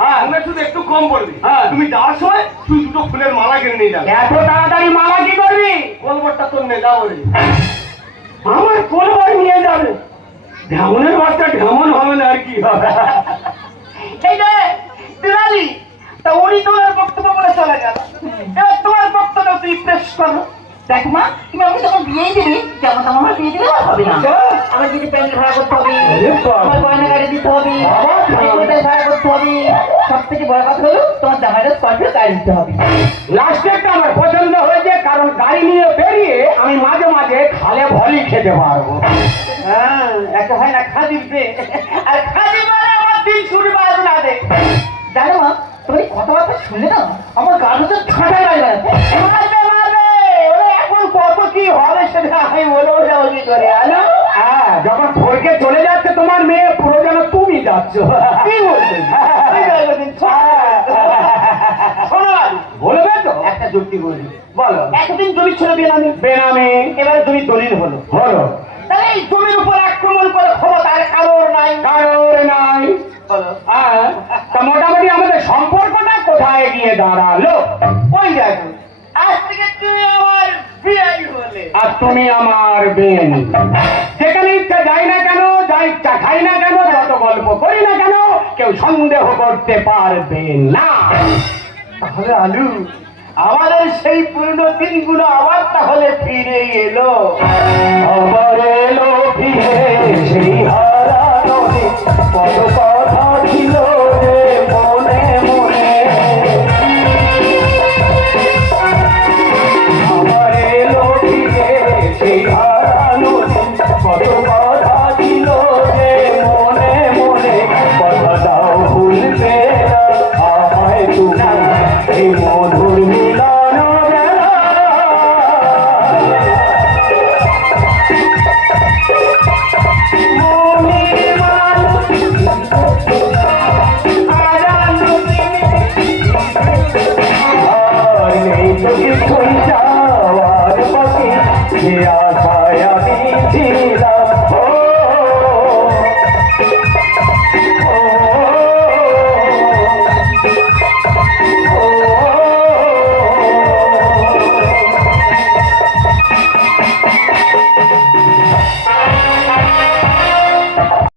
হ্যাঁ। আমরা শুধু একটু কম পড়বে। হ্যাঁ। তুমি যাওয়ার সময় তুই দুটো ফুলের মালা কিনে নিয়ে যাবে। এত তাড়াতাড়ি মালা কি করবি? কলবরটা তোর নে যাও রে আমার কোলবার নিয়ে যাবে। ঢেমনের বাচ্চা ঢেমন হবে না আর কি হবে? এই যে দিলালি তা উনি তোমার বক্তব্য বলে চলে গেল। এবার তোমার বক্তব্য তুই করো। দেখ মা তুমি আমাকে যখন বিয়েই দিবি যেমন আমার বিয়ে দিলে হবে না। আমার যদি প্যান্ট ভাড়া করতে হবে। আমার গয়না গাড়ি দিতে হবে। হোটেল ভাড়া করতে হবে। সব থেকে বড় কথা হলো তোমার জামাইটা স্কর্পিও গাড়ি দিতে হবে। লাস্টেরটা আমার পছন্দ হয়েছে কারণ গাড়ি নিয়ে বেরিয়ে আমি মাঝে মাঝে খালে ভলি খেতে পারব। হ্যাঁ একটা হয় না খাদি পে আর খাদি মানে আমার দিন শুরু বাজু না দে। জানো মা তুমি কথাবার্তা শুনলে না আমার গাড়ি তো ঠান্ডা লাগে মারবে মারবে ওরা এখন কত কি হবে সেটা আমি বলে বলে কি করে আলো হ্যাঁ যখন ফোরকে চলে যাচ্ছে তোমার মেয়ে পুরো যেন তুমি যাচ্ছ। কি বলছেন? এই দেখো দিন, শোনো আলু, বলবে তো? একটা যুক্তি বলি বলো। এতদিন জমি ছিল বেনামি। বেনামে। এবারে জমি দলিল হলো। হলো তাহলে এই জমির উপর আক্রমণ করে ক্ষমতা আর কারোর নাই। কারোর নাই। তা মোটামুটি আমাদের সম্পর্কটা কোথায় গিয়ে দাঁড়াল? ওই দেখো। আজ থেকে তুমি আমার বিয়াই হলে। আর তুমি আমার বেন। যেখানে ইচ্ছা যাই না কেন যাই ইচ্ছা খাই না কেন যত গল্প করি না কেন কেউ সন্দেহ করতে পারবে না। তাহলে আলু, আমাদের সেই পুরনো দিনগুলো আবার তাহলে ফিরে এলো। এলো ফিরে আশায় আমি ছিলাম।